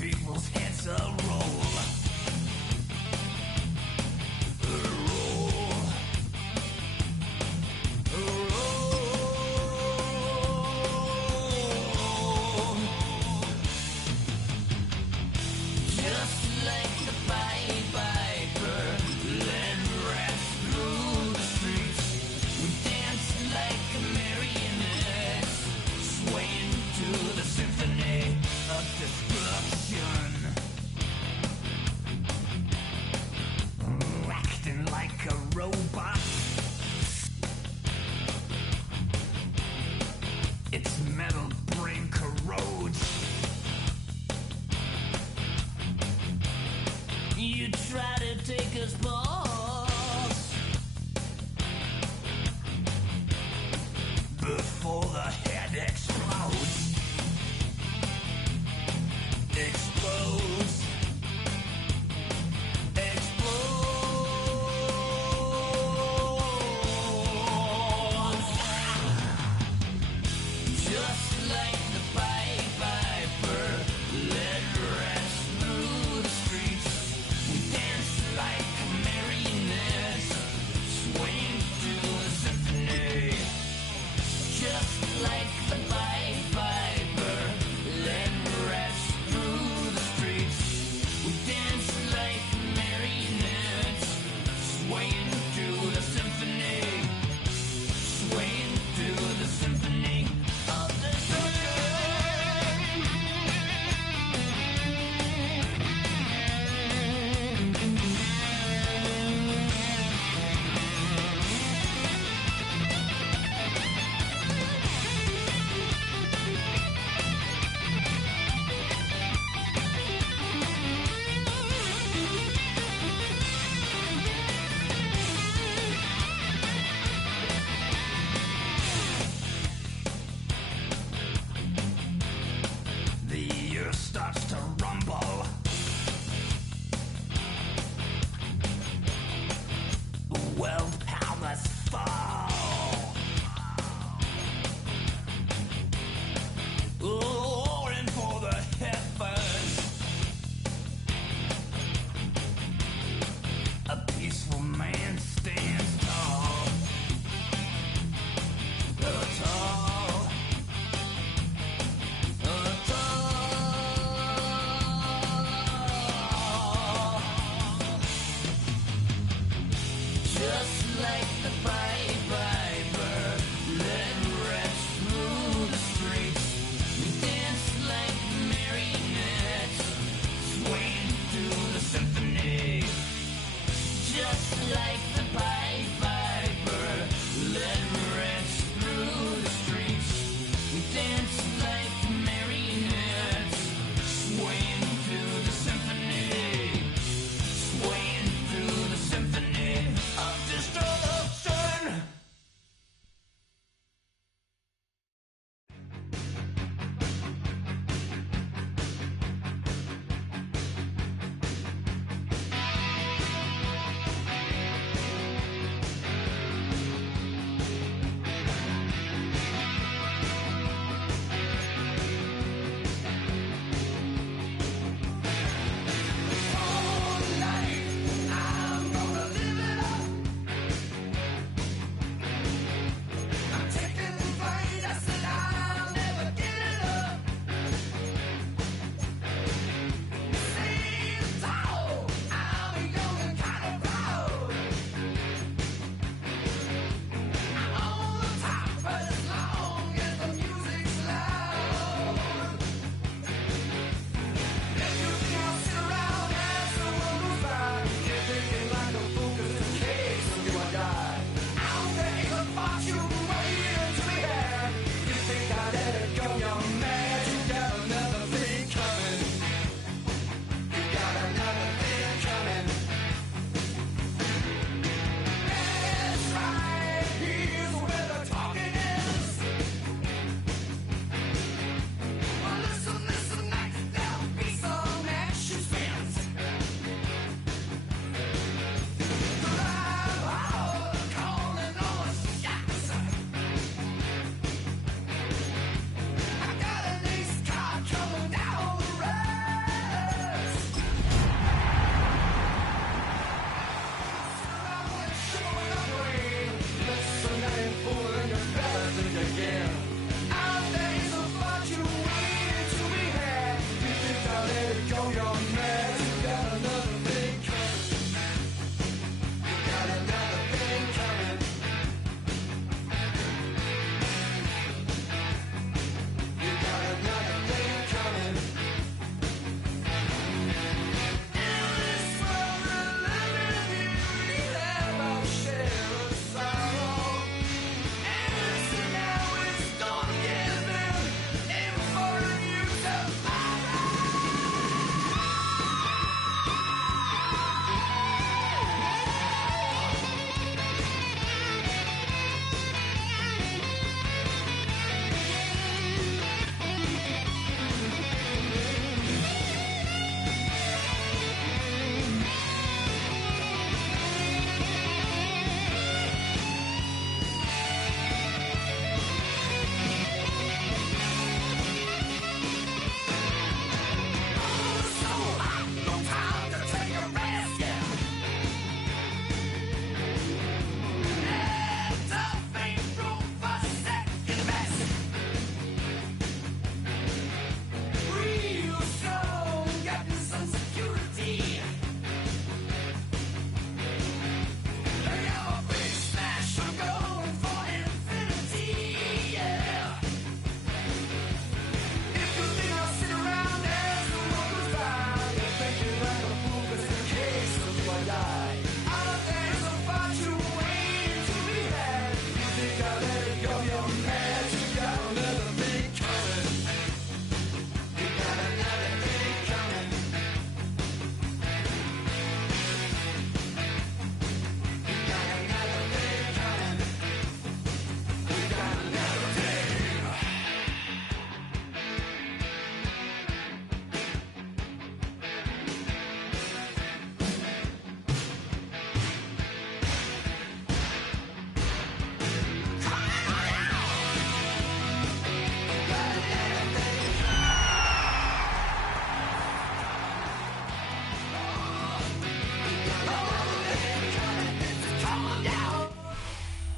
people's heads a roll. Robot. Its metal brain corrodes. You try to take us balls before the head explodes. Explodes. Like Mary let it go, you're mad. You got another thing coming. You got another thing coming. You got another thing coming. In this world we're living in, we have our share of sorrow. And listen now, it's gonna get better, even for you tomorrow.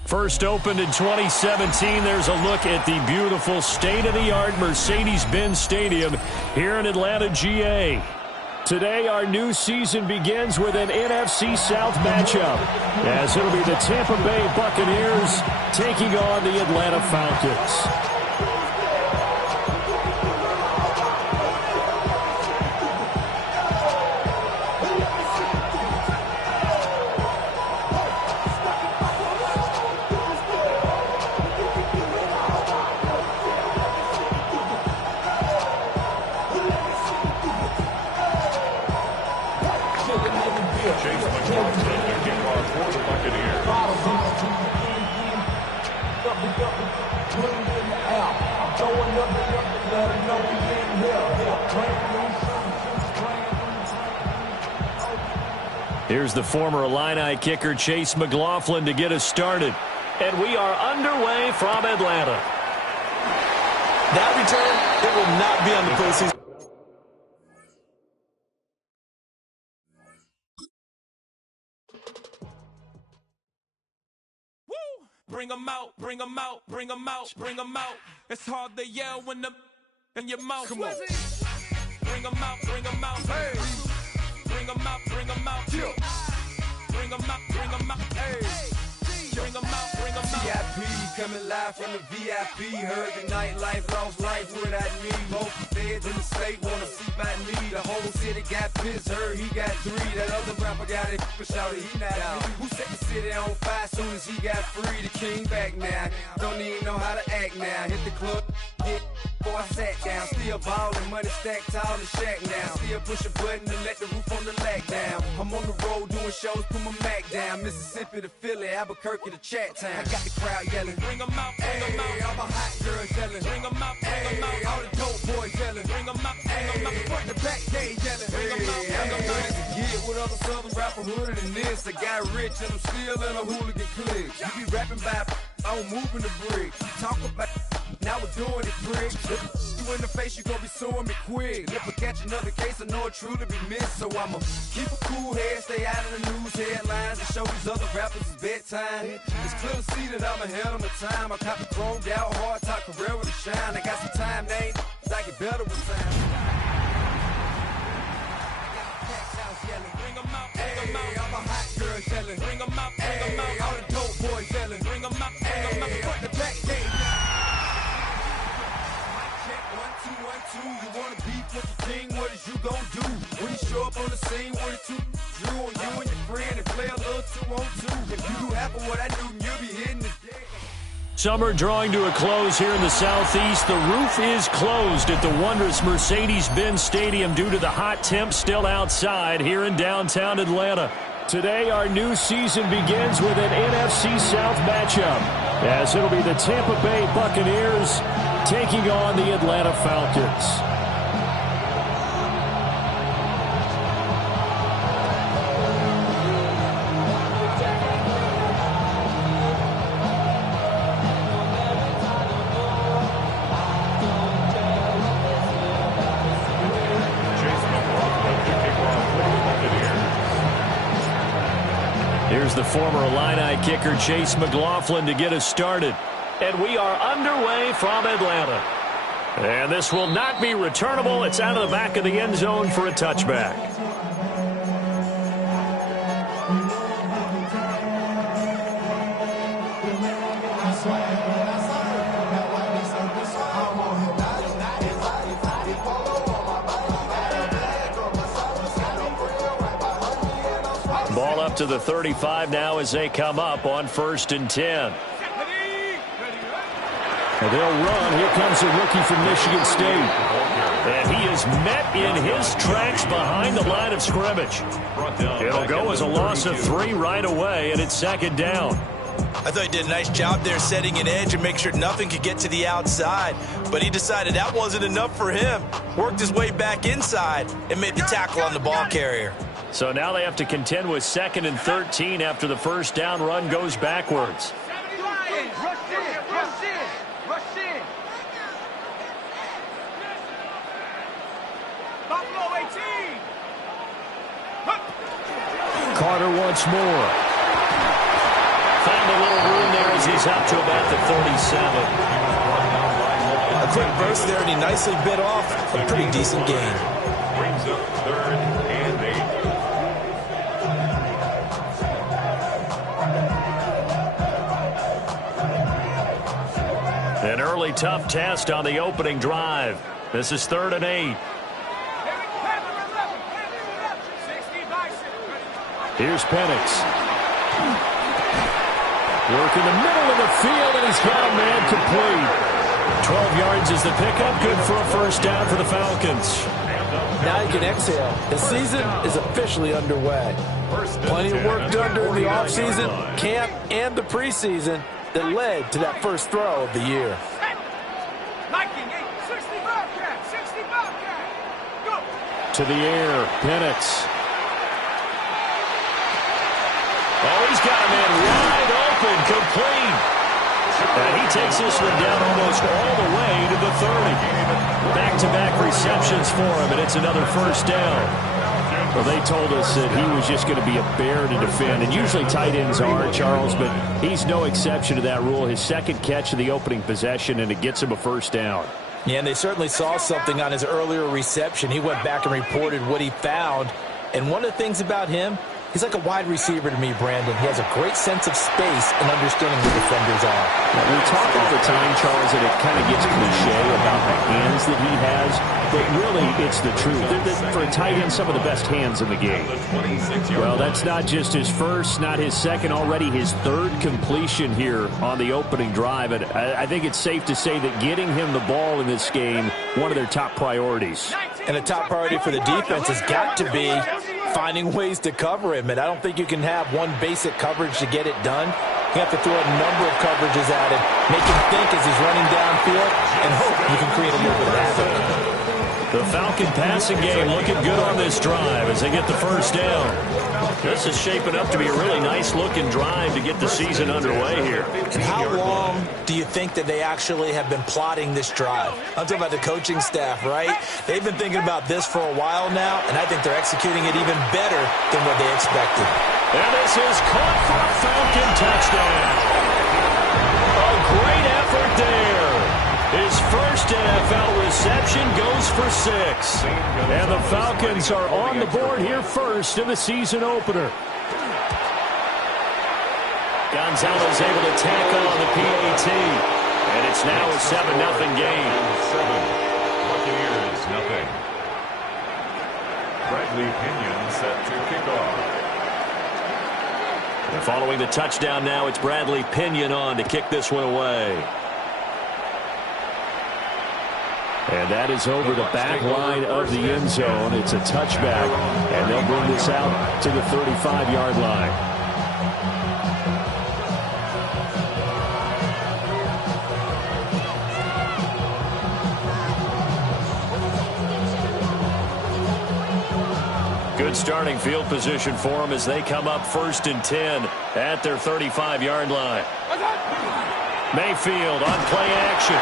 First opened in 2017, there's a look at the beautiful state-of-the-art Mercedes-Benz Stadium here in Atlanta, GA. Today, our new season begins with an NFC South matchup, as it'll be the Tampa Bay Buccaneers taking on the Atlanta Falcons. Here's the former Illini kicker Chase McLaughlin to get us started. And we are underway from Atlanta. That return, it will not be on the postseason. Bring 'em out, bring 'em out, bring 'em out, bring 'em out. It's hard to yell when the in your mouth. Come on. Bring 'em out, bring 'em out. Hey. Bring 'em out, bring 'em out. Yeah. Bring 'em out, bring 'em out. Hey. Bring 'em out, bring 'em out. VIP coming live from the VIP. Heard the nightlife, lost life without me. Most feds in the state wanna see by me. The whole city got pissed, heard he got 3. That other rapper got it, but shouted he not out. Who set the city on fire soon as he got free? The king back now, don't even know how to act now. Hit the club, get before I sat down. Still ballin', money stacked tall in the shack now. Still push a button to let the roof on the lack down. I'm on the road doing shows, put my Mac down. Mississippi to Philly, Albuquerque to Chat Town. I got the crowd yelling, Bring 'em out, bring 'em out. all my hot girls yelling, Bring 'em out, bring 'em out. all the dope boys yelling, Bring 'em out, bring 'em out. front to back, they yelling, Bring 'em out, bring 'em I'm out. good as a kid with other southern rapper hooded than this. I got rich and I'm still in a hooligan clique. You be rapping by, I'm moving the bricks. You talk about, now we're doing it, bricks. You in the face, you gon' be suing me quick. If I catch another case, I know it truly be missed. So I'ma keep a cool head, stay out of the news headlines, and show these other rappers it's bedtime. It's clear to see that I'm ahead of my time. I caught the chromed out, hard top career with a shine. I got some time, they ain't like it better with time. Bring 'em out, bring 'em Hey, out. I'm a hot girl yelling. Bring 'em out, bring 'em Hey, all out. the dope boys yelling. Bring 'em out, bring 'em out. Hey, front the back game. Check 1, 2, 1, 2. You wanna beef with the king? What is you gon' do when you show up on the scene with a 2 Drew on you and your friend and play a little 2-on-2? If you do half of what I do, you'll be hitting the deck. Summer drawing to a close here in the Southeast. The roof is closed at the wondrous Mercedes-Benz Stadium due to the hot temps still outside here in downtown Atlanta. Today, our new season begins with an NFC South matchup, as it'll be the Tampa Bay Buccaneers taking on the Atlanta Falcons. Here's the former Illini kicker Chase McLaughlin to get us started. And we are underway from Atlanta. And this will not be returnable. It's out of the back of the end zone for a touchback. Ball up to the 35 now as they come up on 1st and 10. And they'll run. Here comes a rookie from Michigan State. And he is met in his tracks behind the line of scrimmage. It'll go as a loss of 3 right away, and it's 2nd down. I thought he did a nice job there setting an edge and make sure nothing could get to the outside. But he decided that wasn't enough for him. Worked his way back inside and made the tackle on the ball carrier. So now they have to contend with 2nd and 13 after the first down run goes backwards. Carter once more. Found a little room there as he's up to about the 37. A quick burst there, and he nicely bit off a pretty decent gain. Brings up 3rd and 8. An early tough test on the opening drive. This is 3rd and 8. Here's Penix. Work in the middle of the field, and he's got a man complete. 12 yards is the pickup. Good for a first down for the Falcons. Now you can exhale. The season is officially underway. Plenty of work done during the offseason, camp, and the preseason that led to that first throw of the year. To the air, Penix. Oh, he's got a man wide open, complete. And he takes this one down almost all the way to the 30. Back-to-back receptions for him, and it's another first down. Well, they told us that he was just going to be a bear to defend, and usually tight ends are, Charles, but he's no exception to that rule. His second catch of the opening possession, and it gets him a first down. Yeah, and they certainly saw something on his earlier reception. He went back and reported what he found, and one of the things about him, he's like a wide receiver to me, Brandon. He has a great sense of space and understanding who defenders are. We talk all the time, Charles, and it kind of gets cliche about the hands that he has, but really it's the truth. For a tight end, some of the best hands in the game. Well, that's not just his first, not his second, already his 3rd completion here on the opening drive. And I think it's safe to say that getting him the ball in this game, one of their top priorities. And a top priority for the defense has got to be finding ways to cover him, and I don't think you can have one basic coverage to get it done. You have to throw a number of coverages at him, make him think as he's running downfield, and hope you can create a little bit of havoc. The Falcon passing game looking good on this drive as they get the first down. This is shaping up to be a really nice-looking drive to get the season underway here. And how long do you think that they actually have been plotting this drive? I'm talking about the coaching staff, right? They've been thinking about this for a while now, and I think they're executing it even better than what they expected. And this is caught for a Falcon touchdown. A great effort there. His first NFL reception, goes for 6. And the Falcons are on the board here first in the season opener. Gonzalez able to tack on the PAT. And it's now a 7-0 game. 7. Buccaneers, nothing. Bradley Pinion set to kick off. And following the touchdown now, it's Bradley Pinion on to kick this one away. And that is over the back line of the end zone. It's a touchback, and they'll bring this out to the 35-yard line. Good starting field position for them as they come up 1st and 10 at their 35-yard line. Mayfield on play action.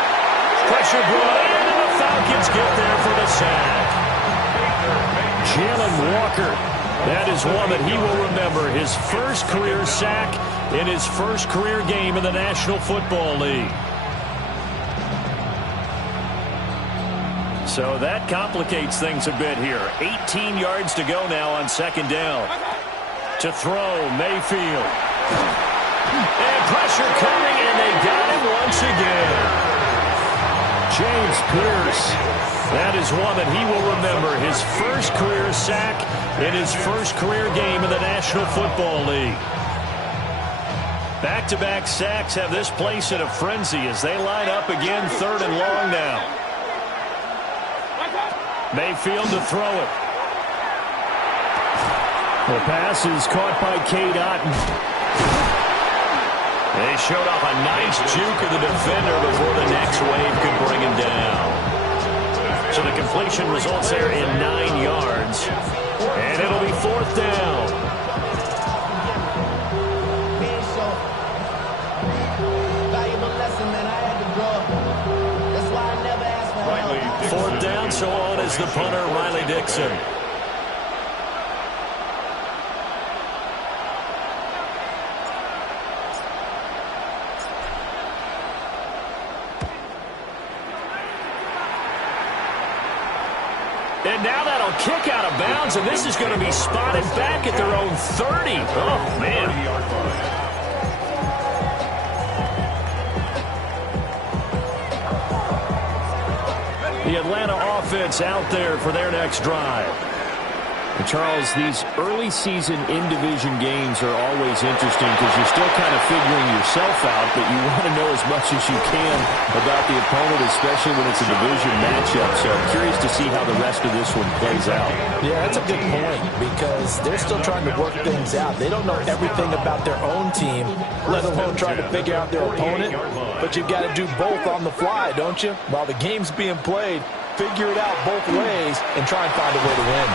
Pressure brought in, and the Falcons get there for the sack. Jalen Walker, that is one that he will remember. His first career sack in his first career game in the National Football League. So that complicates things a bit here. 18 yards to go now on 2nd down. To throw, Mayfield. And pressure coming, and they got it once again. James Pierce. That is one that he will remember. His first career sack in his first career game in the National Football League. Back-to-back sacks have this place in a frenzy as they line up again 3rd and long now. Mayfield to throw it. The pass is caught by Cade Otton. They showed off a nice juke of the defender before the next wave could bring him down. So the completion results there in 9 yards. And it'll be 4th down. Fourth down, so on is the punter, Riley Dixon. And now that'll kick out of bounds, and this is going to be spotted back at their own 30. Oh, man. The Atlanta offense out there for their next drive. And Charles, these early season in-division games are always interesting because you're still kind of figuring yourself out, but you want to know as much as you can about the opponent, especially when it's a division matchup. So I'm curious to see how the rest of this one plays out. Yeah, that's a good point because they're still trying to work things out. They don't know everything about their own team, let alone trying to figure out their opponent. But you've got to do both on the fly, don't you? While the game's being played, figure it out both ways and try and find a way to win.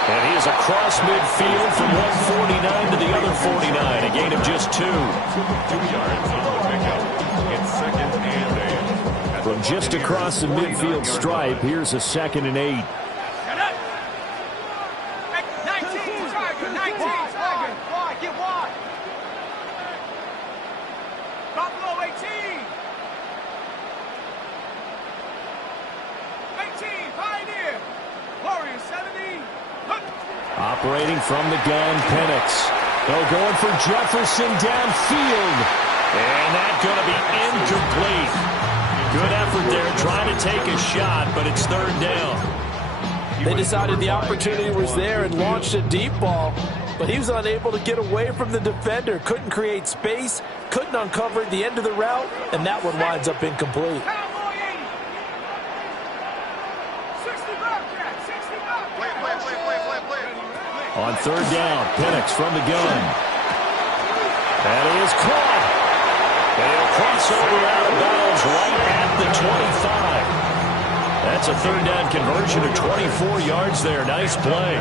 And he is across midfield from one 49 to the other 49, a gain of just 2. 2 yards on the pickup. It's 2nd and 8. From just across the midfield stripe, here's a 2nd and 8. Get wide. Buffalo 18. 18, Pioneer. Warriors 70. Operating from the gun, Penix. They're going for Jefferson downfield. And that's going to be incomplete. Good effort there trying to take a shot, but it's 3rd down. They decided the opportunity was there and launched a deep ball, but he was unable to get away from the defender. Couldn't create space, couldn't uncover the end of the route, and that one winds up incomplete. On 3rd down, Penix from the gun. And he is caught. And he'll cross over out of bounds right at the 25. That's a third down conversion of 24 yards there. Nice play.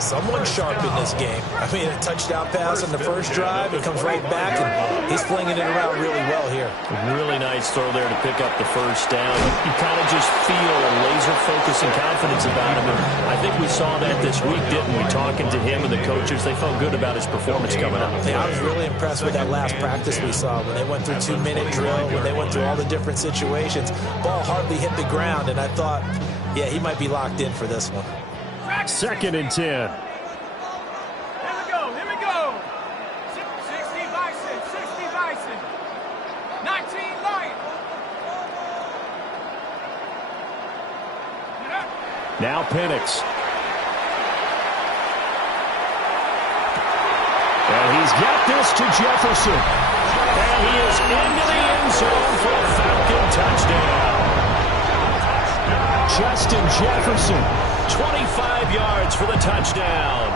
Someone sharp in this game. I mean, a touchdown pass on the first drive. It comes right back, and he's flinging it around really well here. Really nice throw there to pick up the first down. You kind of just feel a laser focus and confidence about him. And I think we saw that this week, didn't we? Talking to him and the coaches, they felt good about his performance coming up. Yeah, I was really impressed with that last practice we saw when they went through 2-minute drill, when they went through all the different situations. Ball hardly hit the ground, and I thought, yeah, he might be locked in for this one. 2nd and 10. Here we go. 60 Bison. 19 Lion. Now Penix. And he's got this to Jefferson. And he is into the end zone for a Falcon touchdown. Justin Jefferson, 25 yards for the touchdown.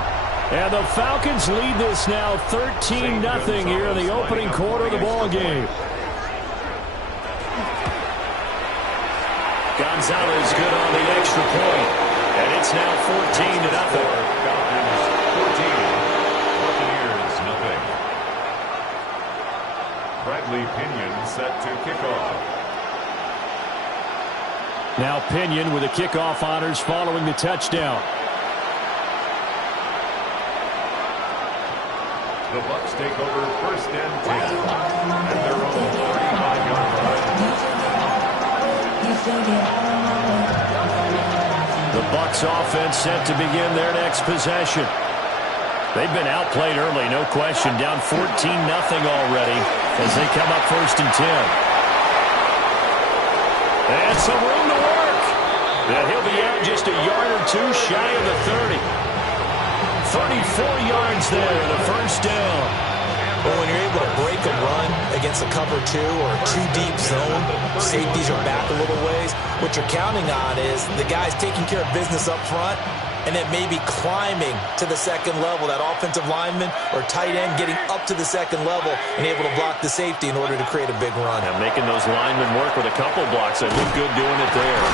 And the Falcons lead this now 13-0 here in the opening quarter of the ball game. Gonzalez good on the extra point. And it's now 14-0. Bradley Pinion set to kick off. Now Pinion with the kickoff honors following the touchdown. The Bucs take over 1st and 10 at their own 35-yard line. The Bucs offense set to begin their next possession. They've been outplayed early, no question. Down 14-0 already as they come up 1st and 10. And some room to work. And he'll be out just a yard or two shy of the 30. 34 yards there, the first down. But when you're able to break a run against a cover 2 or a 2-deep zone, safeties are back a little ways. What you're counting on is the guys taking care of business up front and then maybe climbing to the second level, that offensive lineman or tight end getting up to the second level and able to block the safety in order to create a big run. Now making those linemen work with a couple blocks. They look good doing it there.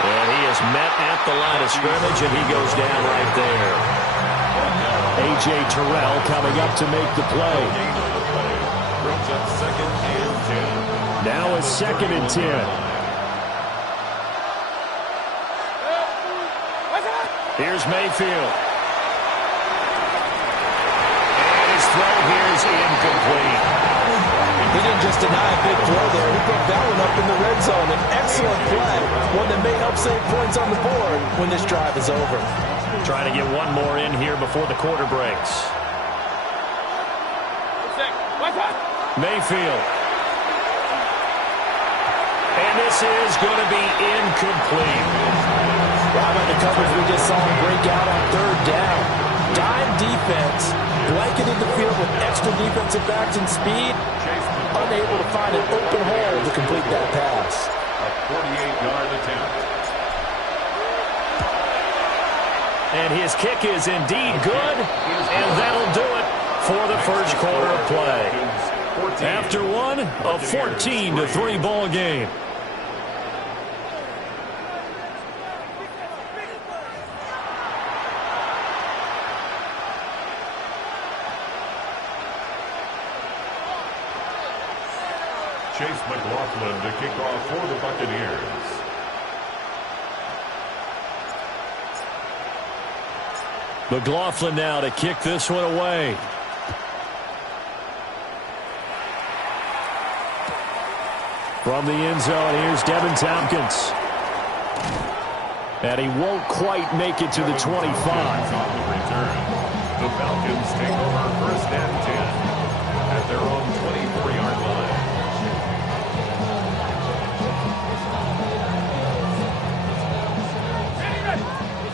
And he is met at the line of scrimmage, and he goes down right there. A.J. Terrell coming up to make the play. Brings up 2nd and 10. Now it's 2nd and 10. Here's Mayfield. And his throw here is incomplete. He didn't just deny a big throw there. He picked that one up in the red zone. An excellent play. One that may help save points on the board when this drive is over. Trying to get one more in here before the quarter breaks. Mayfield. And this is going to be incomplete. Right on the coverage, we just saw him break out on 3rd down. Dime defense, blanketed the field with extra defensive backs and speed, unable to find an open hole to complete that pass. A 48-yard attempt. And his kick is indeed good, and that'll do it for the first quarter of play. After one, a 14-3 ball game. Chase McLaughlin to kick off for the Buccaneers. McLaughlin now to kick this one away. From the end zone, here's Devin Tompkins. And he won't quite make it to the 25. On the return, the Falcons take over 1st and 10 at their own 24-yard line.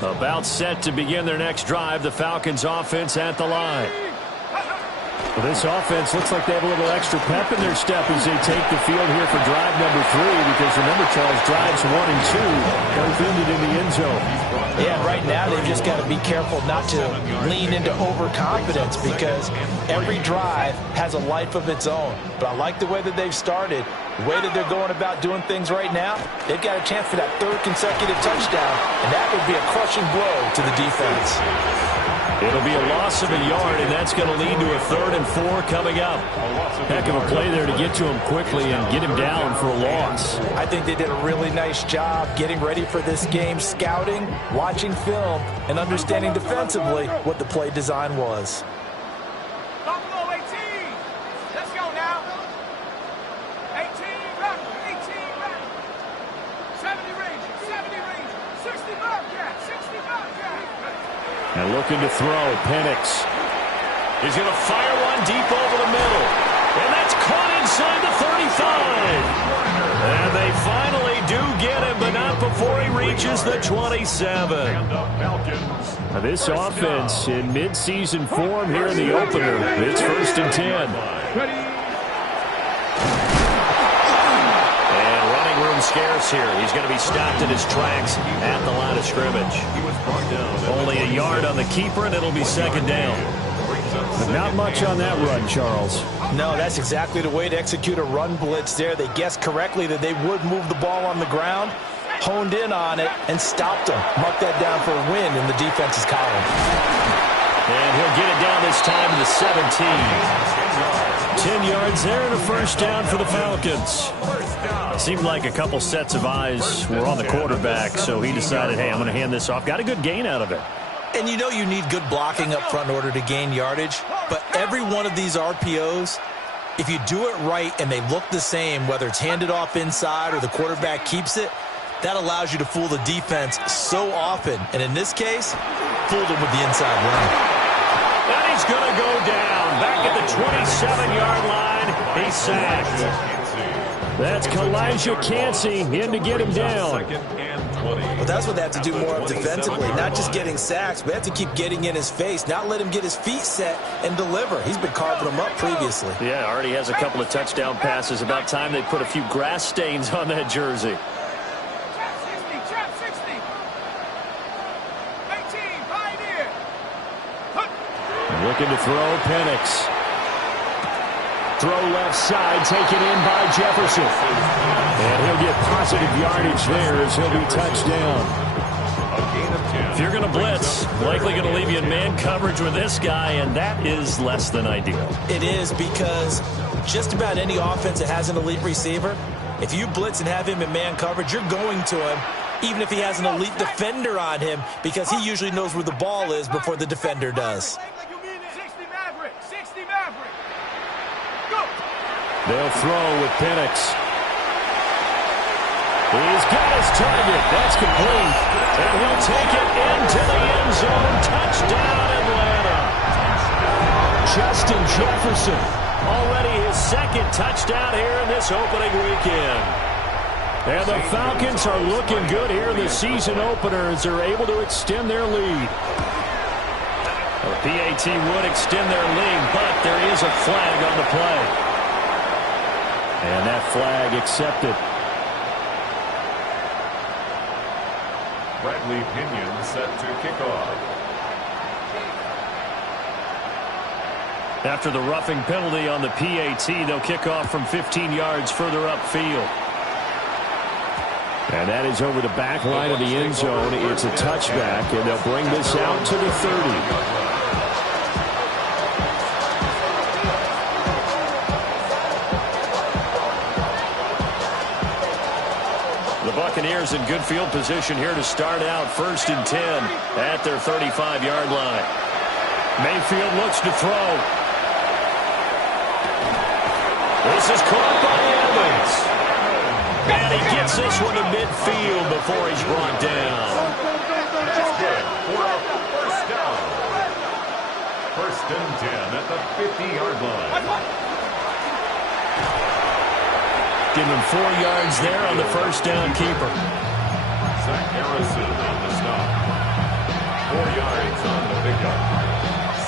About set to begin their next drive, the Falcons offense at the line. Well, this offense looks like they have a little extra pep in their step as they take the field here for drive number 3, because remember, Charles, drives 1 and 2 both ended in the end zone. Yeah, right now they've just got to be careful not to lean into overconfidence, because every drive has a life of its own. But I like the way that they've started. The way that they're going about doing things right now, they've got a chance for that third consecutive touchdown, and that would be a crushing blow to the defense. It'll be a loss of a yard, and that's going to lead to a 3rd and 4 coming up. Heck of a play there to get to him quickly and get him down for a loss. I think they did a really nice job getting ready for this game, scouting, watching film, and understanding defensively what the play design was. Buffalo 18. Let's go now. 18 back. 18 back. 70 range. 70 range. 60 Bobcat. 60 Bobcat. And looking to throw, Penix. He's going to fire one deep over the middle. And that's caught inside the 35. And they finally do get him, but not before he reaches the 27. Now this offense in midseason form here in the opener. It's 1st and 10. Scarce here. He's going to be stopped in his tracks at the line of scrimmage. Only a yard on the keeper, and it'll be 2nd down. But not much on that run, Charles. No, that's exactly the way to execute a run blitz there. They guessed correctly that they would move the ball on the ground, honed in on it, and stopped them. Mark that down for a win in the defense's column. And he'll get it down this time to the 17. 10 yards there and a 1st down for the Falcons. It seemed like a couple sets of eyes were on the quarterback, so he decided, hey, I'm going to hand this off. Got a good gain out of it. And you know you need good blocking up front in order to gain yardage, but every one of these RPOs, if you do it right and they look the same, whether it's handed off inside or the quarterback keeps it, that allows you to fool the defense so often. And in this case, fooled him with the inside run. And he's going to go down. Back at the 27-yard line, he's sacked. That's Kalijah Cansey in to get him down. Well, that's what they have to do more of defensively, not just getting sacks, but have to keep getting in his face, not let him get his feet set and deliver. He's been carving them up previously. Yeah, already has a couple of touchdown passes. About time they put a few grass stains on that jersey. Trap 60. 18, Pioneer. Looking to throw, Penix. Throw left side, taken in by Jefferson. And he'll get positive yardage there as he'll be touchdown. If you're going to blitz, likely going to leave you in man coverage with this guy, and that is less than ideal. It is, because just about any offense that has an elite receiver, if you blitz and have him in man coverage, you're going to him, even if he has an elite defender on him, because he usually knows where the ball is before the defender does. They'll throw with Penix. He's got his target. That's complete. And he'll take it into the end zone. Touchdown, Atlanta. Justin Jefferson. Already his 2nd touchdown here in this opening weekend. And the Falcons are looking good here in the season opener as they're able to extend their lead. The PAT would extend their lead, but there is a flag on the play. And that flag accepted. Bradley Pinion set to kick off. After the roughing penalty on the PAT, they'll kick off from 15 yards further upfield. And that is over the back line of the end zone. It's a touchback, and they'll bring this out to the 30. Buccaneers in good field position here to start out. 1st and 10 at their 35-yard line. Mayfield looks to throw. This is caught by Evans. And he gets this one to midfield before he's brought down. That's good for a 1st down. 1st and 10 at the 50-yard line. Give him 4 yards there on the 1st down keeper. Zach Harrison on the stop. 4 yards on the pickup.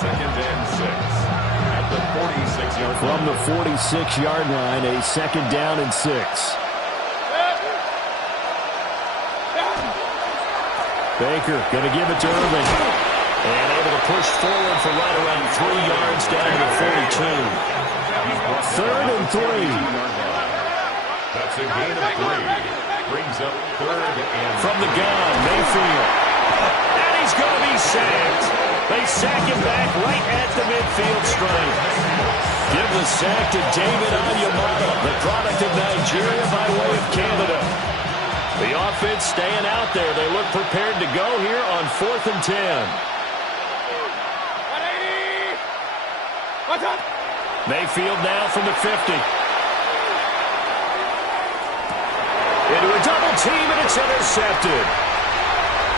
2nd and 6 at the 46-yard line. From the 46-yard line, a 2nd down and 6. Baker going to give it to Irving. And able to push forward for right around 3 yards down to the 42. 3rd and 3. That's a gain of 3. Brings up 3rd and from the gun, Mayfield. And he's going to be sacked. They sack him back right at the midfield stripe. Give the sack to David Onyemata, the product of Nigeria by way of Canada. The offense staying out there. They look prepared to go here on 4th and 10. Mayfield now from the 50. Into a double team, and it's intercepted.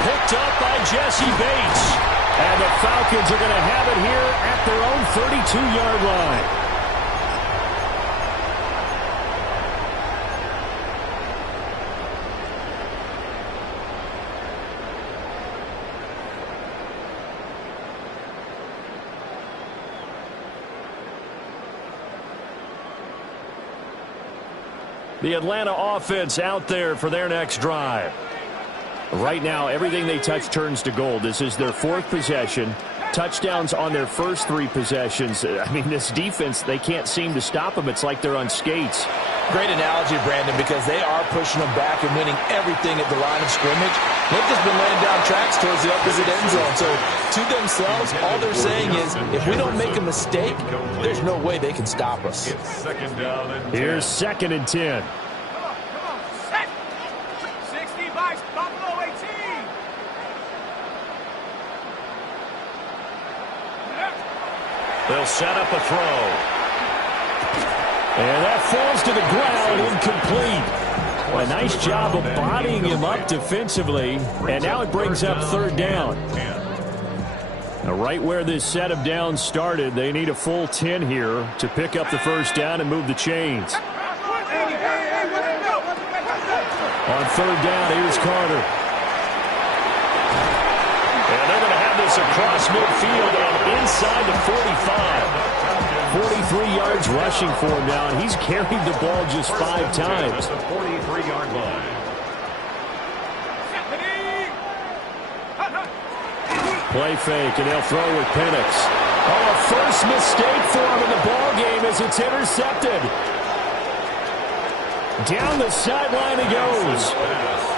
Picked up by Jesse Bates. And the Falcons are going to have it here at their own 32-yard line. The Atlanta offense out there for their next drive. Right now, everything they touch turns to gold. This is their 4th possession. Touchdowns on their first 3 possessions. I mean, this defense, they can't seem to stop them. It's like they're on skates. Great analogy, Brandon, because they are pushing them back and winning everything at the line of scrimmage. They've just been laying down tracks towards the opposite end zone. So, to themselves, all they're saying is, if we don't make a mistake, there's no way they can stop us. it's 2nd down and 10. Here's 2nd and 10. They'll set up a throw. And that falls to the ground, incomplete. A nice job of bodying him up defensively. And now it brings up 3rd down. Now, right where this set of downs started, they need a full 10 here to pick up the 1st down and move the chains. On 3rd down, here's Carter. And they're going to have this across midfield and inside the 45. 43 yards rushing for him now, and he's carried the ball just 5 times. At the 43-yard line. Play fake, and they'll throw with Penix. Oh, a first mistake for him in the ball game as it's intercepted. Down the sideline he goes.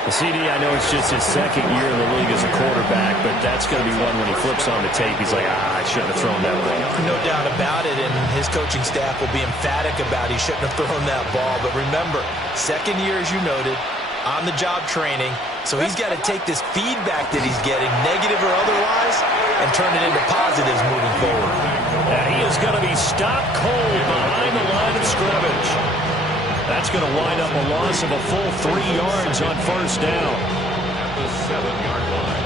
The CD, I know it's just his 2nd year in the league as a quarterback, but that's going to be one when he flips on the tape. He's like, I shouldn't have thrown that ball. No doubt about it, and his coaching staff will be emphatic about he shouldn't have thrown that ball. But remember, 2nd year, as you noted, on-the-job training, so he's got to take this feedback that he's getting, negative or otherwise, and turn it into positives moving forward. And he is going to be stopped cold behind the line of scrimmage. That's going to wind up a loss of a full 3 yards on 1st down. At the 7-yard line.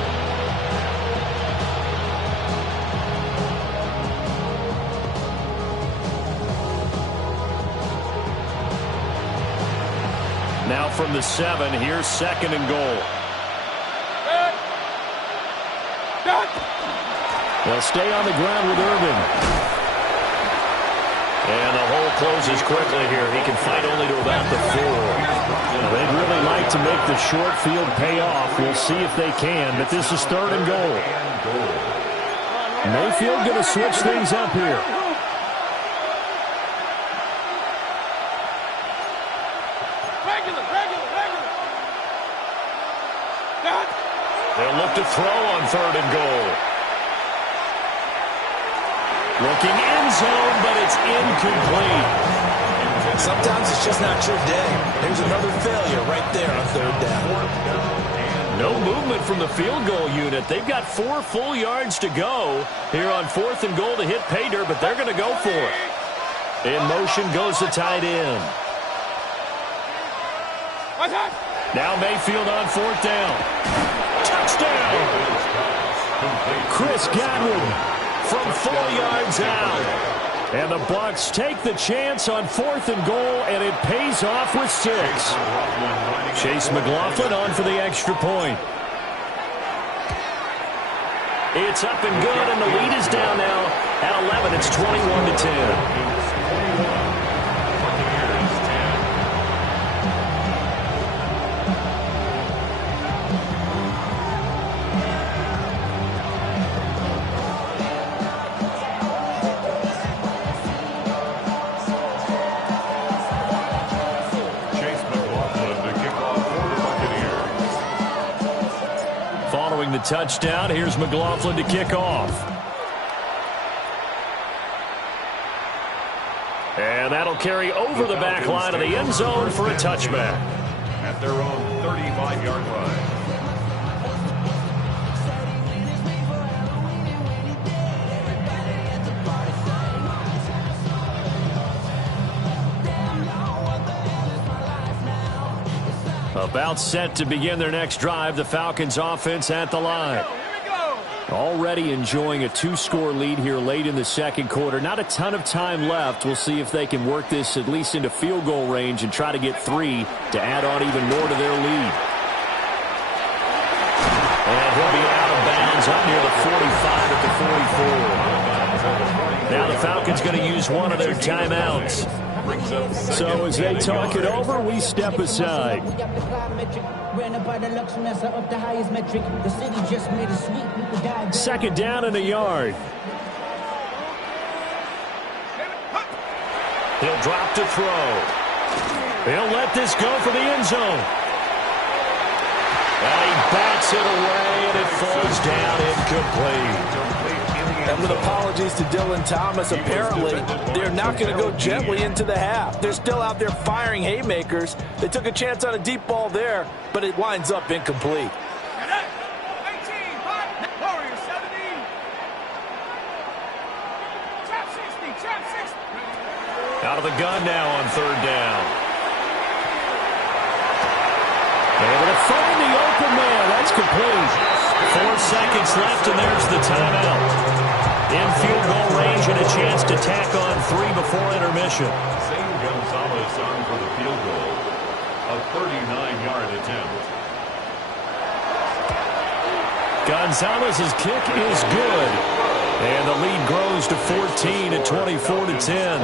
Now from the 7, here's 2nd and goal. They'll stay on the ground with Irvin. And the hole closes quickly here. He can fight only to about the 4. Now, they'd really like to make the short field pay off. We'll see if they can, but this is 3rd and goal. Mayfield going to switch things up here. They'll look to throw on 3rd and goal. Looking end zone, but it's incomplete. Sometimes it's just not your day. There's another failure right there on 3rd down. No movement from the field goal unit. They've got 4 full yards to go here on 4th and goal to hit pay dirt, but they're going to go for it. In motion goes the tight end. Now Mayfield on 4th down. Touchdown! Chris Godwin from 4 yards out. And the Bucs take the chance on 4th and goal, and it pays off with 6. Chase McLaughlin on for the extra point. It's up and good, and the lead is down now at 11. It's 21-10. touchdown. Here's McLaughlin to kick off. And that'll carry over the back line of the end zone for a touchback. At their own 35-yard line. About set to begin their next drive, the Falcons offense at the line. Already enjoying a 2-score lead here late in the second quarter. Not a ton of time left. We'll see if they can work this at least into field goal range and try to get 3 to add on even more to their lead. And he'll be out of bounds up near the 45 at the 44. Now the Falcons going to use one of their timeouts. So as they talk it over, we step aside. Second down and a yard. He'll drop to throw. He'll let this go for the end zone. And he bats it away, and it falls down incomplete. And with apologies to Dylan Thomas, apparently they're not going to go gently into the half. They're still out there firing haymakers. They took a chance on a deep ball there, but it winds up incomplete. Out of the gun now on third down. Able to find the open man. That's complete. 4 seconds left, and there's the timeout. In field goal range and a chance to tack on 3 before intermission. Zane Gonzalez on for the field goal. A 39-yard attempt. Gonzalez's kick is good. And the lead grows to 14 at 24-10.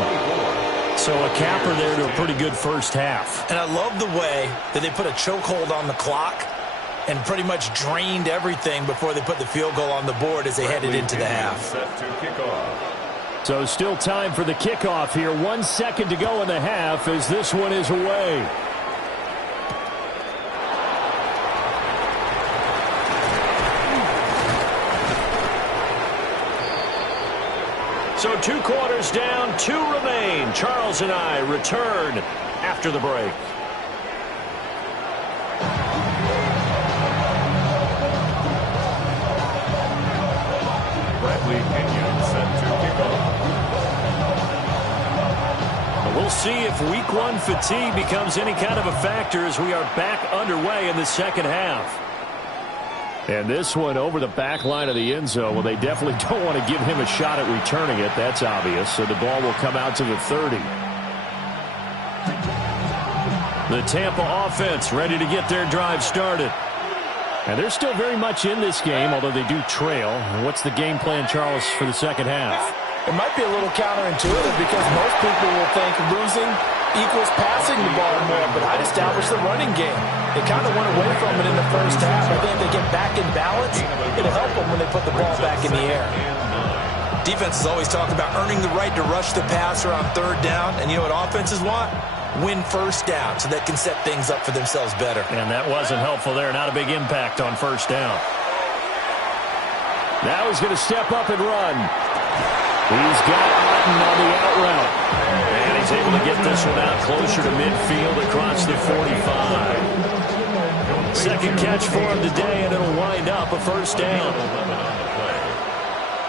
So a capper there to a pretty good first half. And I love the way that they put a chokehold on the clock and pretty much drained everything before they put the field goal on the board as they headed into the half. Set to kick off. So still time for the kickoff here. 1 second to go in the half as this one is away. So 2 quarters down, 2 remain. Charles and I return after the break. We'll see if week 1 fatigue becomes any kind of a factor as we are back underway in the second half. And this one over the back line of the end zone. Well, they definitely don't want to give him a shot at returning it. That's obvious. So the ball will come out to the 30. The Tampa offense ready to get their drive started. And they're still very much in this game, although they do trail. And what's the game plan, Charles, for the second half? It might be a little counterintuitive because most people will think losing equals passing the ball more, but I'd establish the running game. They kind of went away from it in the first half. I think if they get back in balance, it'll help them when they put the ball back in the air. Defenses always talk about earning the right to rush the passer on third down, and you know what offenses want? Win first down so they can set things up for themselves better. And that wasn't helpful there. Not a big impact on first down. Now he's going to step up and run. He's got Otten on the out route. And he's able to get this one out closer to midfield across the 45. Second catch for him today, and it'll wind up a first down.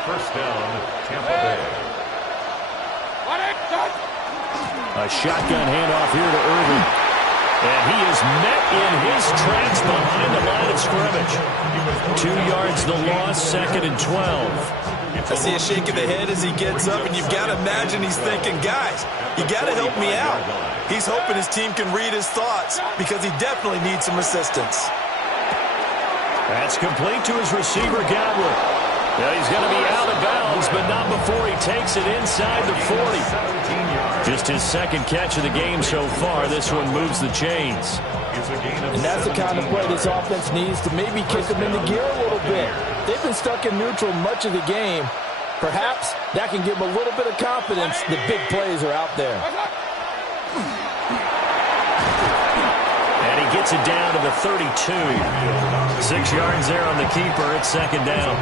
First down, Tampa Bay. A shotgun handoff here to Irvin. And he is met in his tracks behind the line of scrimmage. 2 yards the loss, 2nd and 12. I see a shake of the head as he gets up, and you've got to imagine he's thinking, guys, you got to help me out. He's hoping his team can read his thoughts because he definitely needs some assistance. That's complete to his receiver, Godwin. Now he's going to be out of bounds, but not before he takes it inside the 40. Just his second catch of the game so far. This one moves the chains. And that's the kind of play this offense needs to maybe kick them into gear a little bit. They've been stuck in neutral much of the game. Perhaps that can give them a little bit of confidence that big plays are out there. And he gets it down to the 32. 6 yards there on the keeper. It's second down.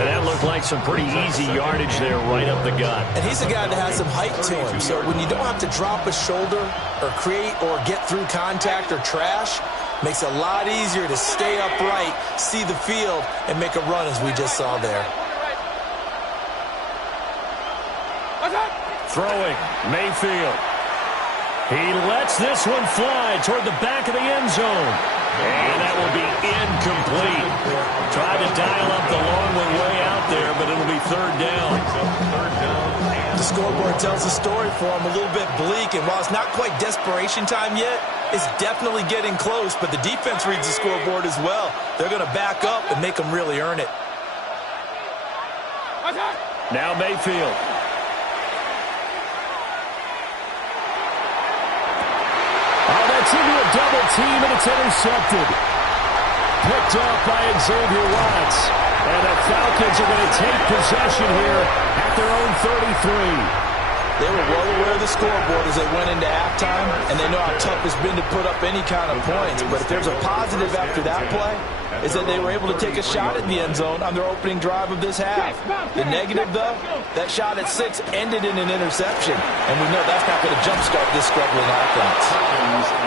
And that looked like some pretty easy yardage there right up the gut. And he's a guy that has some height to him. So when you don't have to drop a shoulder or create or get through contact or trash, makes it a lot easier to stay upright, see the field, and make a run as we just saw there. Throwing, Mayfield. He lets this one fly toward the back of the end zone. And that will be incomplete. Tried to dial up the long one way out there, but it'll be third down. The scoreboard tells the story for him, a little bit bleak, and while it's not quite desperation time yet, it's definitely getting close, but the defense reads the scoreboard as well. They're going to back up and make them really earn it. Now Mayfield. Oh, that's into a double team, and it's intercepted. Picked up by Xavier Watts. And the Falcons are going to take possession here at their own 33. They were well aware of the scoreboard as they went into halftime, and they know how tough it's been to put up any kind of points. But if there's a positive after that play, is that they were able to take a shot at the end zone on their opening drive of this half. The negative, though, that shot at 6 ended in an interception, and we know that's not going to jumpstart this struggling offense.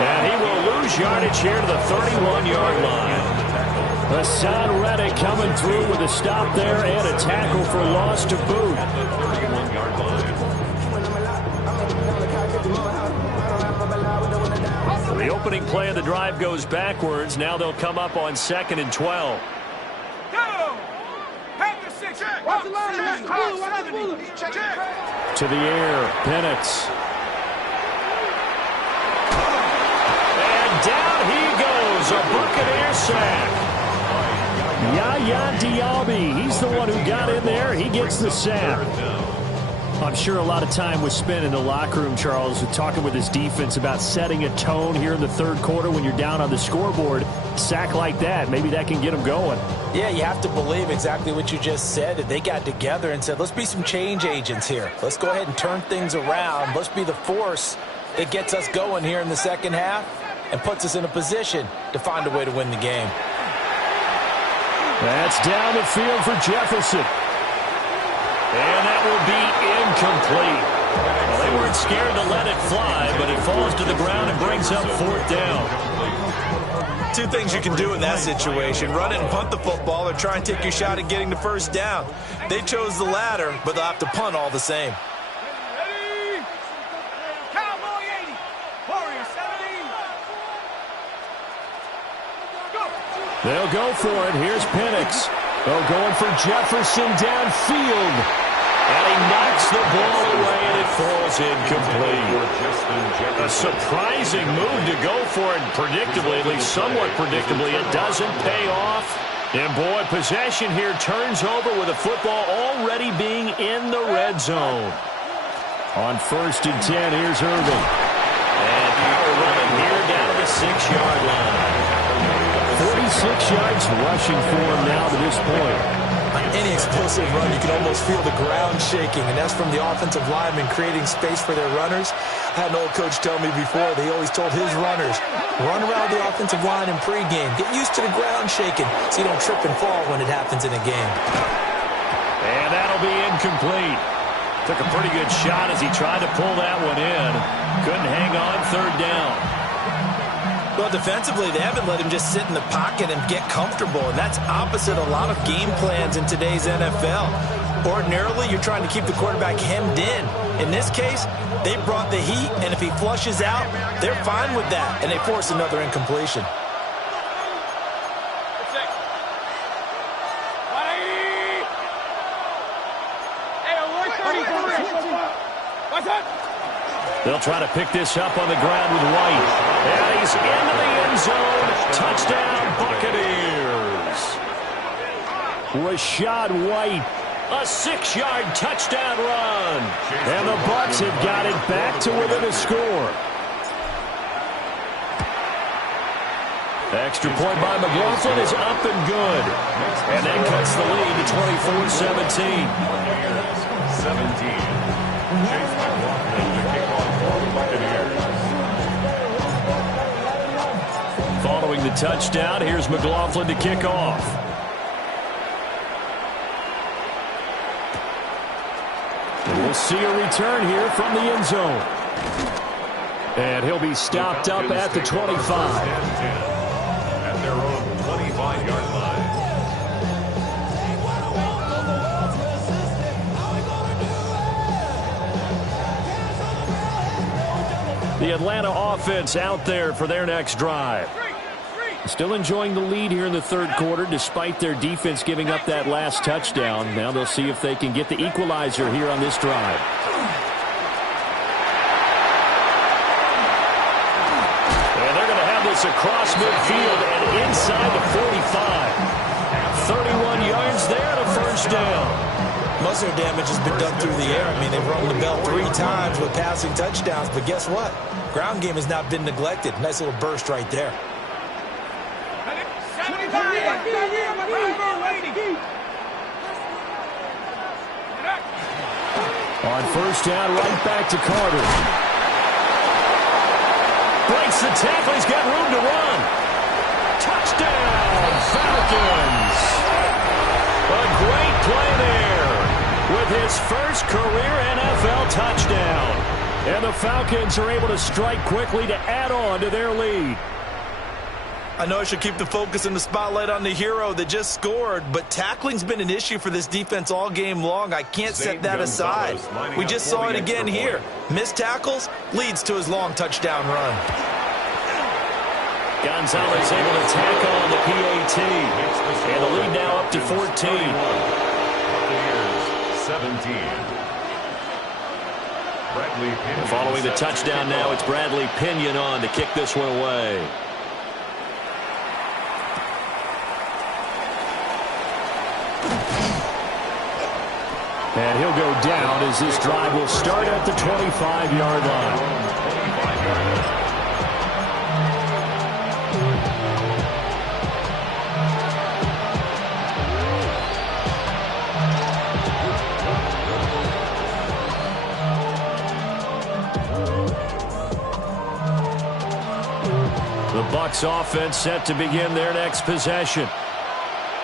And he will lose yardage here to the 31-yard line. Hassan Reddick coming through with a stop there and a tackle for loss to boot. 31-yard line. The opening play of the drive goes backwards. Now they'll come up on 2nd and 12. To the air, Penix. And down he goes, a Buccaneer sack. Yaya Diaby, he's the one who got in there. He gets the sack. I'm sure a lot of time was spent in the locker room, Charles, talking with his defense about setting a tone here in the third quarter when you're down on the scoreboard. Sack like that, maybe that can get them going. Yeah, you have to believe exactly what you just said. That they got together and said, let's be some change agents here. Let's go ahead and turn things around. Let's be the force that gets us going here in the second half and puts us in a position to find a way to win the game. That's down the field for Jefferson. And that will be incomplete. Well, they weren't scared to let it fly, but it falls to the ground and brings up 4th down. Two things you can do in that situation. Run it and punt the football or try and take your shot at getting the first down. They chose the latter, but they'll have to punt all the same. Cowboy 80, Warrior 70. They'll go for it. Here's Penix. Oh, going for Jefferson downfield. And he knocks the ball away, and it falls incomplete. A surprising move to go for it, predictably, at least somewhat predictably. It doesn't pay off. And, boy, possession here turns over with the football already being in the red zone. On 1st and 10, here's Irving. And power running here down to the 6-yard line. 46 yards rushing for him now to this point. On any explosive run, you can almost feel the ground shaking, and that's from the offensive linemen creating space for their runners. I had an old coach tell me before, they always told his runners, run around the offensive line in pregame. Get used to the ground shaking so you don't trip and fall when it happens in a game. And that'll be incomplete. Took a pretty good shot as he tried to pull that one in. Couldn't hang on, 3rd down. Well, defensively, they haven't let him just sit in the pocket and get comfortable, and that's opposite a lot of game plans in today's NFL. Ordinarily, you're trying to keep the quarterback hemmed in. In this case, they brought the heat, and if he flushes out, they're fine with that, and they force another incompletion. They'll try to pick this up on the ground with White. And he's into the end zone. Touchdown, Buccaneers. Rashad White, a 6-yard touchdown run. And the Bucs have got it back to within a score. Extra point by McLaughlin is up and good. And that cuts the lead to 24-17. 17. Chase McLaughlin to kick off for the Buccaneers. the touchdown. Here's McLaughlin to kick off. And we'll see a return here from the end zone. And he'll be stopped up at the 25. At their own 25-yard line. The Atlanta offense out there for their next drive. Still enjoying the lead here in the third quarter despite their defense giving up that last touchdown. Now they'll see if they can get the equalizer here on this drive. And they're going to have this across midfield and inside the 45. 31 yards there to first down. Most of their damage has been done through the air. I mean, they've rung the bell 3 times with passing touchdowns, but guess what? Ground game has not been neglected. Nice little burst right there. On first down, right back to Carter. Breaks the tackle. He's got room to run. Touchdown, Falcons. A great play there with his first career NFL touchdown. And the Falcons are able to strike quickly to add on to their lead. I know I should keep the focus and the spotlight on the hero that just scored, but tackling's been an issue for this defense all game long. I can't set that aside. We just saw it again here. Missed tackles leads to his long touchdown run. Gonzalez able to tackle on the PAT. And the lead now up to 14. 17. Following the touchdown now, it's Bradley Pinion on to kick this one away. And he'll go down as this drive will start at the 25-yard line. The Bucs offense set to begin their next possession.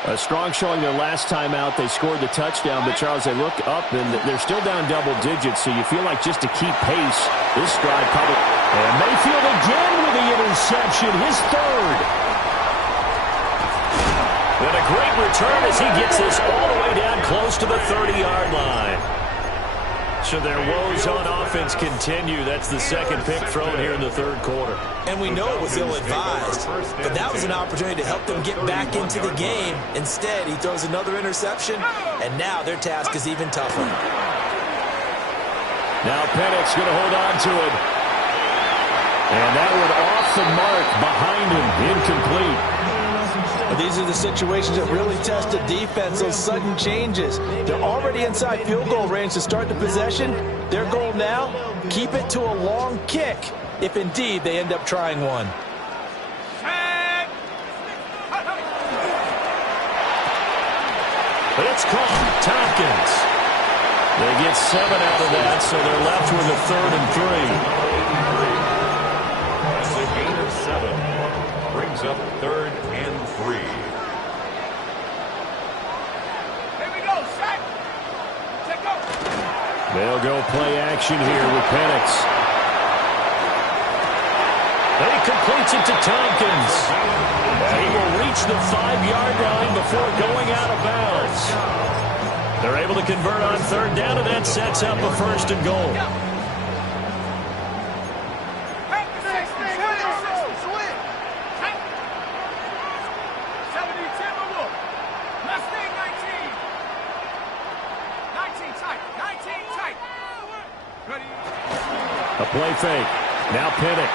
A strong showing their last time out. They scored the touchdown, but Charles, they look up and they're still down double digits, so you feel like just to keep pace, this drive probably... And Mayfield again with the interception, his third. And a great return as he gets this all the way down close to the 30-yard line. So their woes on offense continue. That's the second pick thrown here in the third quarter. And we know it was ill-advised, but that was an opportunity to help them get back into the game. Instead, he throws another interception, and now their task is even tougher. Now Pennick's going to hold on to it. And that one off the mark behind him, incomplete. These are the situations that really test the defense, those sudden changes. They're already inside field goal range to start the possession. Their goal now, keep it to a long kick, if indeed they end up trying one. But it's caught. Tompkins. They get 7 out of that, so they're left with a 3rd and 3. That's a gain of 7. Brings up 3rd and 3. Here we go, Shaq. Check go. They'll go play action here with Penix. He completes it to Tompkins. He will reach the 5-yard line before going out of bounds. They're able to convert on 3rd down, and that sets up a 1st and goal. A play fake. Now Penix.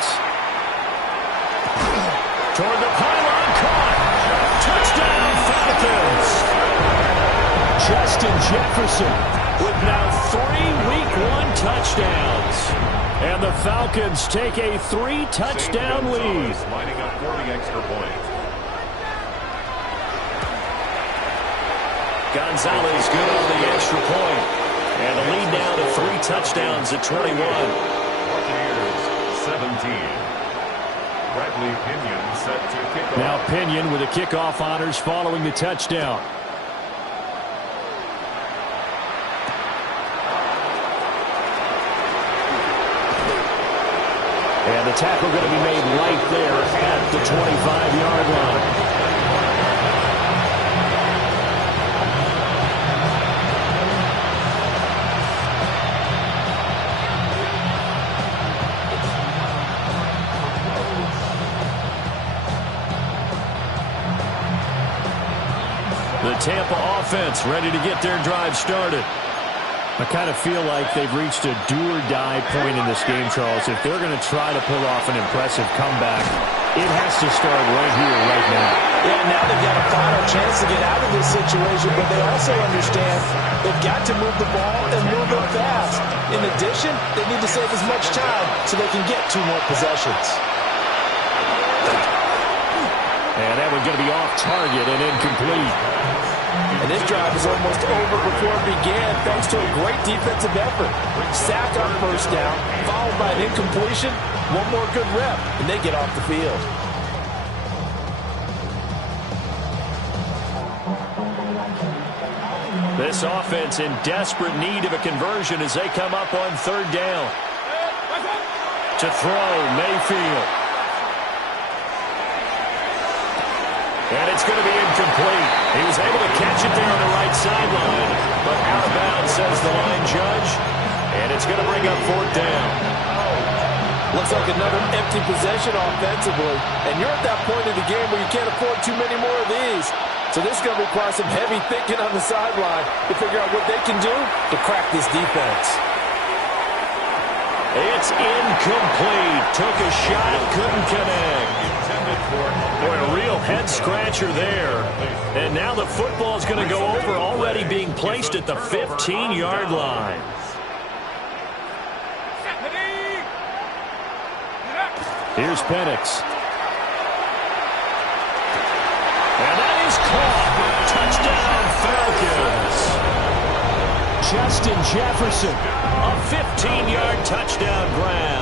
Toward the pylon, caught. Touchdown, Falcons. Justin Jefferson with now 3 Week 1 touchdowns. And the Falcons take a 3-touchdown lead. Lining up for the extra point. Gonzalez good on the extra point. And the lead now to 3 touchdowns at 21. Buccaneers 17. Bradley Pinion set to kick off. Now Pinion with the kickoff honors following the touchdown. And the tackle going to be made right there at the 25-yard line. The Tampa offense ready to get their drive started. I kind of feel like they've reached a do-or-die point in this game, Charles. If they're going to try to pull off an impressive comeback, it has to start right here, right now. Yeah, now they've got a final chance to get out of this situation, but they also understand they've got to move the ball and move it fast. In addition, they need to save as much time so they can get 2 more possessions. And that one's going to be off target and incomplete. And this drive is almost over before it began thanks to a great defensive effort. Sack on first down, followed by an incompletion, 1 more good rep, and they get off the field. This offense in desperate need of a conversion as they come up on 3rd down. To throw, Mayfield. And it's going to be incomplete. He was able to catch it there on the right sideline, but out of bounds, says the line judge. And it's going to bring up 4th down. Looks like another empty possession offensively. And you're at that point in the game where you can't afford too many more of these. So this is going to require some heavy thinking on the sideline to figure out what they can do to crack this defense. It's incomplete. Took a shot, couldn't connect. Boy, a real head-scratcher there. And now the football is going to go over, already being placed at the 15-yard line. Here's Penix. And that is caught. Touchdown, Falcons. Justin Jefferson, a 15-yard touchdown grab.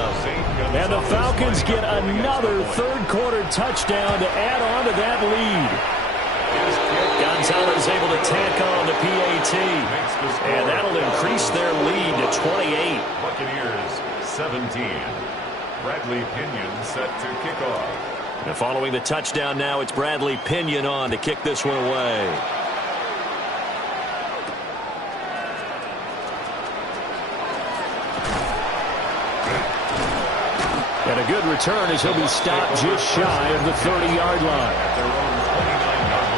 And the Falcons get another 3rd-quarter touchdown to add on to that lead. Gonzalez able to tack on the PAT. And that'll increase their lead to 28. Buccaneers 17. Bradley Pinion set to kick off. And following the touchdown now, it's Bradley Pinion on to kick this one away. And a good return as he'll be stopped just shy of the 30-yard line. At their own 29-yard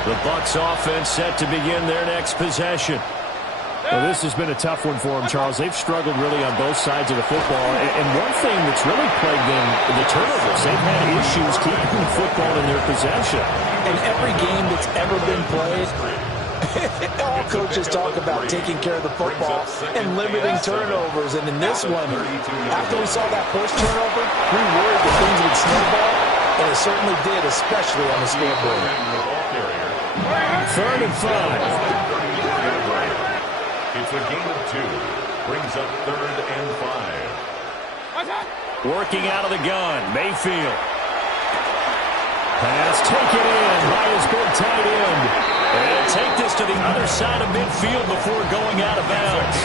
line. The Bucs offense set to begin their next possession. Well, this has been a tough one for them, Charles. They've struggled really on both sides of the football. And one thing that's really plagued them, the turnovers. They've had issues keeping the football in their possession. In every game that's ever been played, all coaches talk about taking care of the football and limiting turnovers. And in this one, after we saw that first turnover, we worried that things would snowball, and it certainly did, especially on the scoreboard. 3rd and 5. It's a gain of 2. Brings up 3rd and 5. Working out of the gun, Mayfield. Pass taken in by his big tight end. And take this to the other side of midfield before going out of bounds.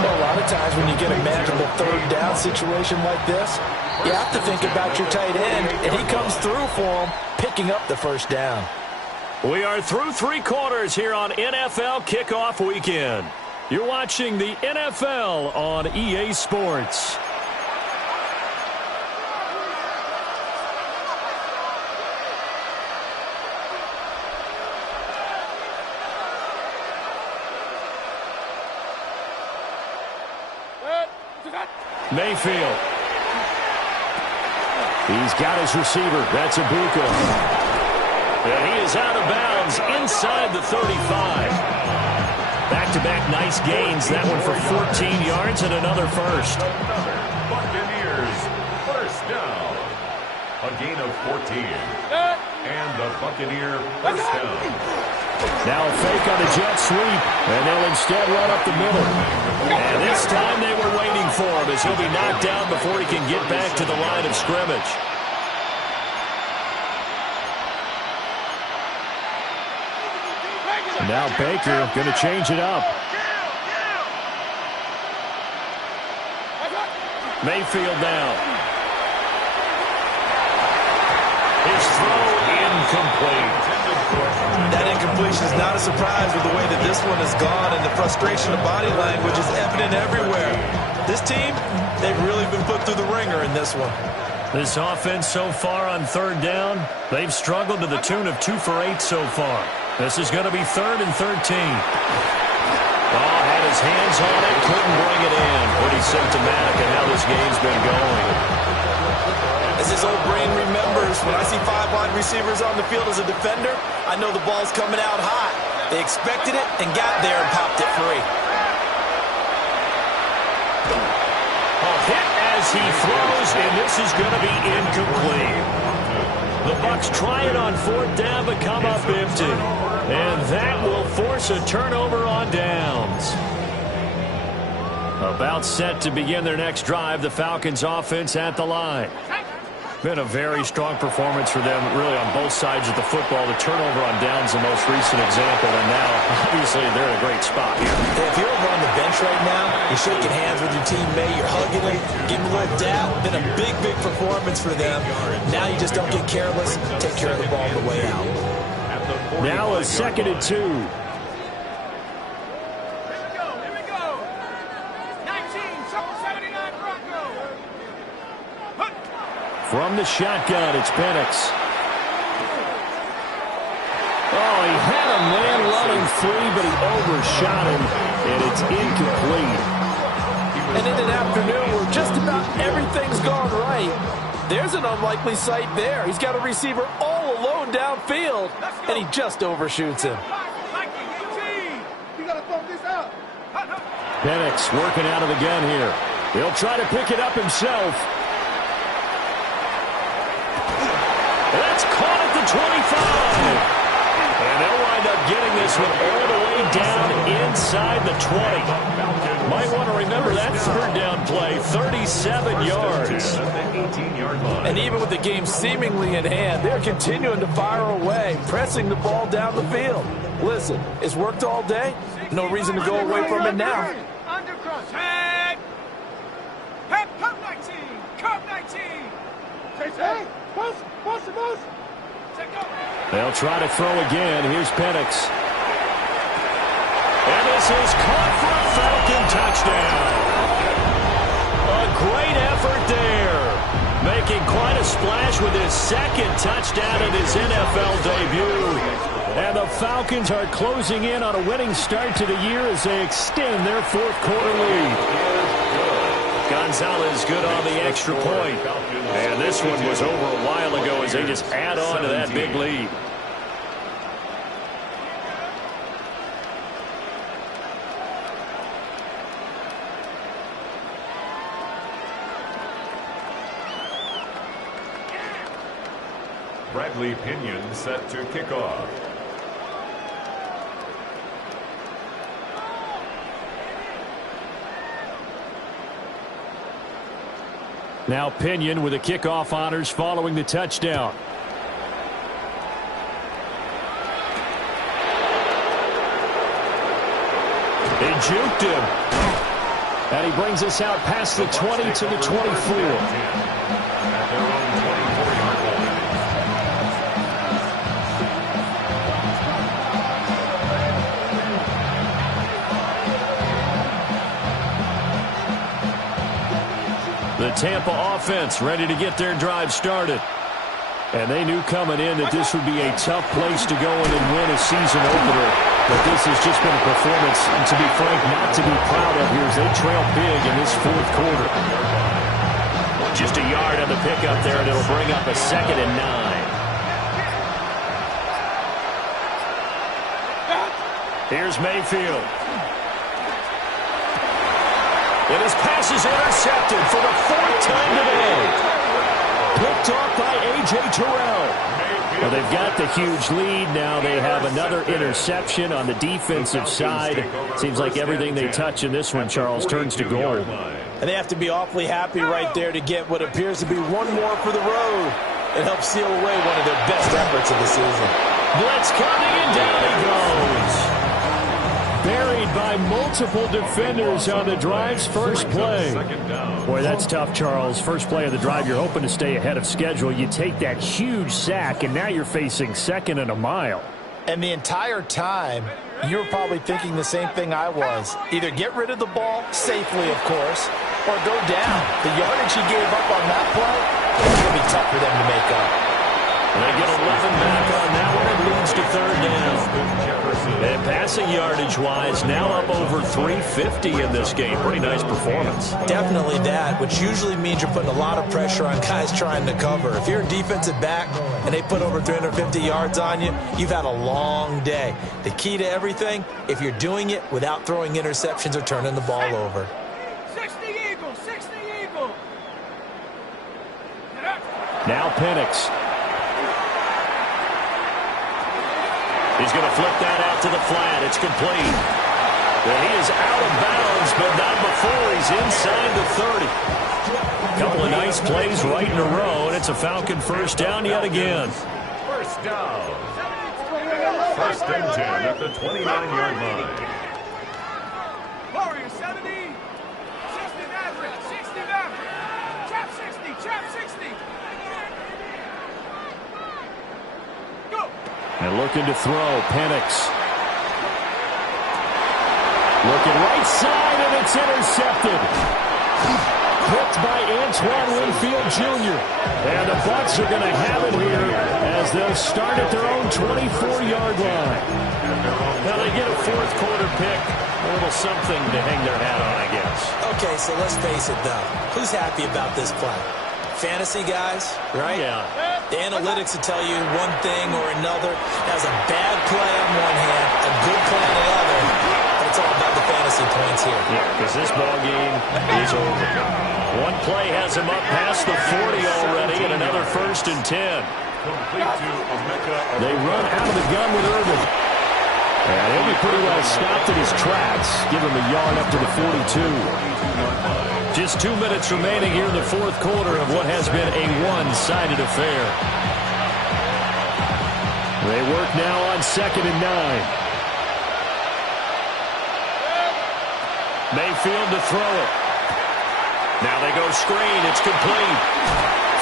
Well, a lot of times when you get a manageable 3rd down situation like this, you have to think about your tight end, and he comes through for him, picking up the 1st down. We are through 3 quarters here on NFL Kickoff Weekend. You're watching the NFL on EA Sports. Mayfield. He's got his receiver. That's Ibuka. And he is out of bounds inside the 35. Back-to-back nice gains. That one for 14 yards and another first. Buccaneers first down. A gain of 14. And the Buccaneer first down. Now a fake on the jet sweep, and they'll instead run up the middle. And this time they were waiting for him as he'll be knocked down before he can get back to the line of scrimmage. Now Baker going to change it up. Mayfield now. His throw incomplete. That incompletion is not a surprise with the way that this one has gone, and the frustration of body language is evident everywhere. This team, they've really been put through the ringer in this one. This offense so far on third down, they've struggled to the tune of 2 for 8 so far. This is going to be 3rd and 13. Had his hands on it, couldn't bring it in. Pretty symptomatic of how this game's been going. As his old brain remembers, when I see 5 wide receivers on the field as a defender, I know the ball's coming out hot. They expected it and got there and popped it free. A hit as he throws, and this is going to be incomplete. The Bucs try it on 4th down, but come up empty. And that will force a turnover on downs. About set to begin their next drive, the Falcons offense at the line. Been a very strong performance for them, really, on both sides of the football. The turnover on downs, the most recent example, and now, obviously, they're in a great spot here. If you're over on the bench right now, you're shaking hands with your teammate, you're hugging him, giving him a little dab. Been a big, big performance for them. Now you just don't get careless. Take care of the ball on the way out. Now a 2nd and 2. From the shotgun, it's Penix. Oh, he had a man running free, but he overshot him, and it's incomplete. And in an afternoon where just about everything's gone right, there's an unlikely sight there. He's got a receiver all alone downfield, and he just overshoots him. Penix working out of the gun here. He'll try to pick it up himself. That's caught at the 25. And they'll wind up getting this one all the way down inside the 20. Might want to remember that 3rd down play, 37 yards. And even with the game seemingly in hand, they're continuing to fire away, pressing the ball down the field. Listen, it's worked all day. No reason to go away from it now. Undercross, head. Head, come 19. Come 19. Hey, post. They'll try to throw again. Here's Penix. And this is caught for a Falcon touchdown. A great effort there. Making quite a splash with his 2nd touchdown in his NFL debut. And the Falcons are closing in on a winning start to the year as they extend their 4th quarter lead. Gonzalez good on the extra point. And this one was over a while ago as they just add on to that big lead. Bradley Pinion set to kick off. Now Pinion with the kickoff honors following the touchdown. They juked him. And he brings us out past the 20 to the 24. At their own 24-yard line. The Tampa offense ready to get their drive started. And they knew coming in that this would be a tough place to go in and win a season opener. But this has just been a performance, and to be frank, not to be proud of here as they trail big in this 4th quarter. Just a yard on the pickup there, and it'll bring up a 2nd and 9. Here's Mayfield. And his pass is intercepted for the 4th time today. Picked off by A.J. Terrell. Well, they've got the huge lead. Now they have another interception on the defensive side. Seems like everything they touch in this one, Charles, turns to gold. And they have to be awfully happy right there to get what appears to be one more for the road. It helps seal away one of their best efforts of the season. Blitz coming, and down he goes. Buried by multiple defenders on the drive's first play. Boy, that's tough, Charles. First play of the drive, you're hoping to stay ahead of schedule. You take that huge sack, and now you're facing second and a mile. And the entire time, you were probably thinking the same thing I was. Either get rid of the ball, safely, of course, or go down. The yardage he gave up on that play, it's going to be tough for them to make up. And they get 11 back on that one. It leads to third down. And passing yardage-wise, now up over 350 in this game. Pretty nice performance. Definitely that, which usually means you're putting a lot of pressure on guys trying to cover. If you're a defensive back and they put over 350 yards on you, you've had a long day. The key to everything, if you're doing it without throwing interceptions or turning the ball over. 60 Eagles, 60 Eagles. Now Penix. He's going to flip that out to the flat. It's complete. And he is out of bounds, but not before he's inside the 30. Couple of nice plays right in a row, and it's a Falcon first down yet again. First down. First and 10 at the 29-yard line. Warrior 70. 60 average, 60 average. Trap 60, trap 60. And looking to throw, Penix. Looking right side, and it's intercepted. Picked by Antoine Winfield Jr. And the Bucs are going to have it here as they'll start at their own 24-yard line. Now they get a fourth quarter pick. A little something to hang their hat on, I guess. Okay, so let's face it, though. Who's happy about this play? Fantasy guys, right? Yeah. The analytics will tell you one thing or another. That's a bad play on one hand, a good play on the other. But it's all about the fantasy points here. Yeah, because this ball game is over. One play has him up past the 40 already, and another first and 10. They run out of the gun with Irvin. And he'll be pretty well stopped in his tracks. Give him a yard up to the 42. Just 2 minutes remaining here in the fourth quarter of what has been a one-sided affair. They work now on 2nd and 9. Mayfield to throw it. Now they go screen. It's complete.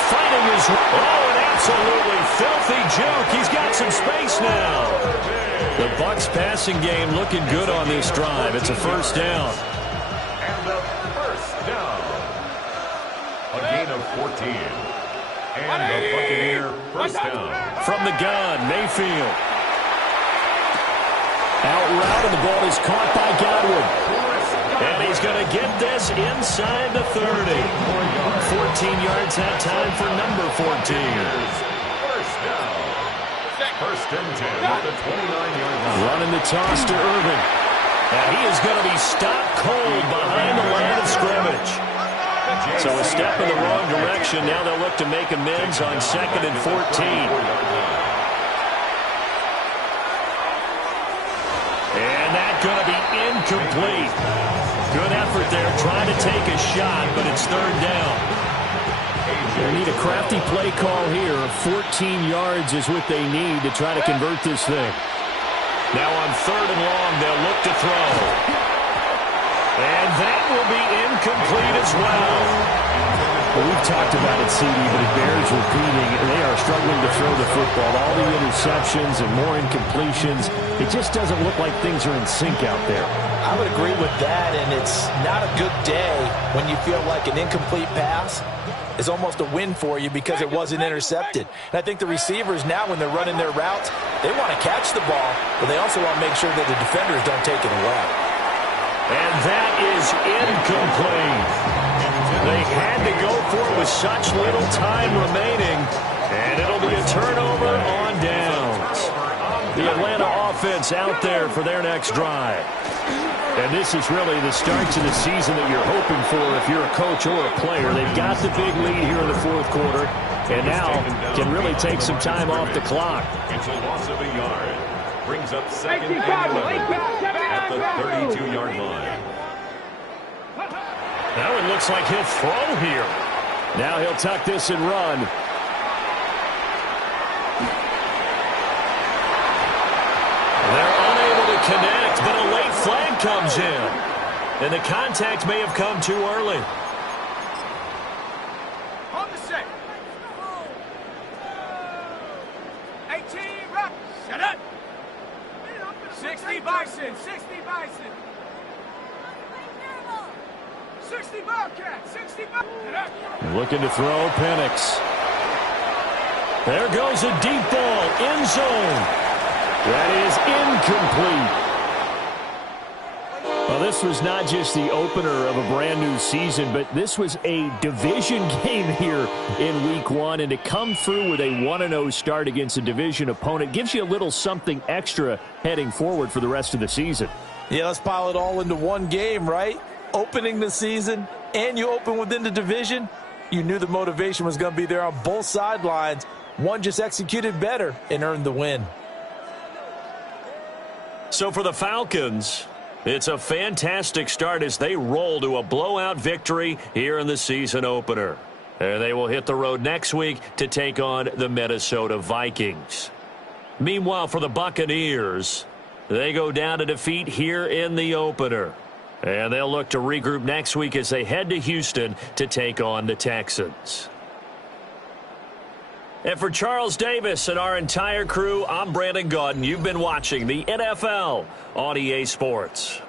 Fighting his... Oh, an absolutely filthy juke. He's got some space now. The Bucs passing game looking good on this drive. It's a first down. And the first down. A gain of 14. And the Buccaneer first down. From the gun, Mayfield. Out route, and the ball is caught by Godwin. And he's going to get this inside the 30. 14 yards that time for number 14. First down. First and 10 at the 29-yard line. Running the toss to Irvin. And he is going to be stopped cold behind the line of scrimmage. So a step in the wrong direction. Now they'll look to make amends on 2nd and 14. And that's going to be incomplete. Good effort there trying to take a shot, but it's third down. They need a crafty play call here. 14 yards is what they need to try to convert this thing. Now on 3rd and long, they'll look to throw. And that will be incomplete as well. Well, we've talked about it, CD, but it bears repeating. They are struggling to throw the football. All the interceptions and more incompletions. It just doesn't look like things are in sync out there. I would agree with that, and it's not a good day when you feel like an incomplete pass is almost a win for you because it wasn't intercepted. And I think the receivers now, when they're running their routes, they want to catch the ball, but they also want to make sure that the defenders don't take it away. And that is incomplete. They had to go for it with such little time remaining, and it'll be a turnover on downs. The Atlanta offense out there for their next drive. And this is really the start to the season that you're hoping for if you're a coach or a player. They've got the big lead here in the fourth quarter, and now can really take some time off the clock. It's a loss of a yard. Brings up second and 11 at the 32-yard line. Now it looks like he'll throw here. Now he'll tuck this and run. They're unable to connect, but a late flag comes in. And the contact may have come too early. On the set. 18, rock. Shut up. 60 Bison, 60 Bison. 60 Bobcat, 60 Bobcat. Looking to throw Penix. There goes a deep ball, end zone. That is incomplete. Well, this was not just the opener of a brand new season, but this was a division game here in Week 1. And to come through with a 1-0 start against a division opponent gives you a little something extra heading forward for the rest of the season. Yeah, let's pile it all into one game, right? Opening the season, and you open within the division. You knew the motivation was going to be there on both sidelines. One just executed better and earned the win. So for the Falcons, it's a fantastic start as they roll to a blowout victory here in the season opener. And they will hit the road next week to take on the Minnesota Vikings. Meanwhile, for the Buccaneers, they go down to defeat here in the opener. And they'll look to regroup next week as they head to Houston to take on the Texans. And for Charles Davis and our entire crew, I'm Brandon Gaudin. You've been watching the NFL on EA Sports.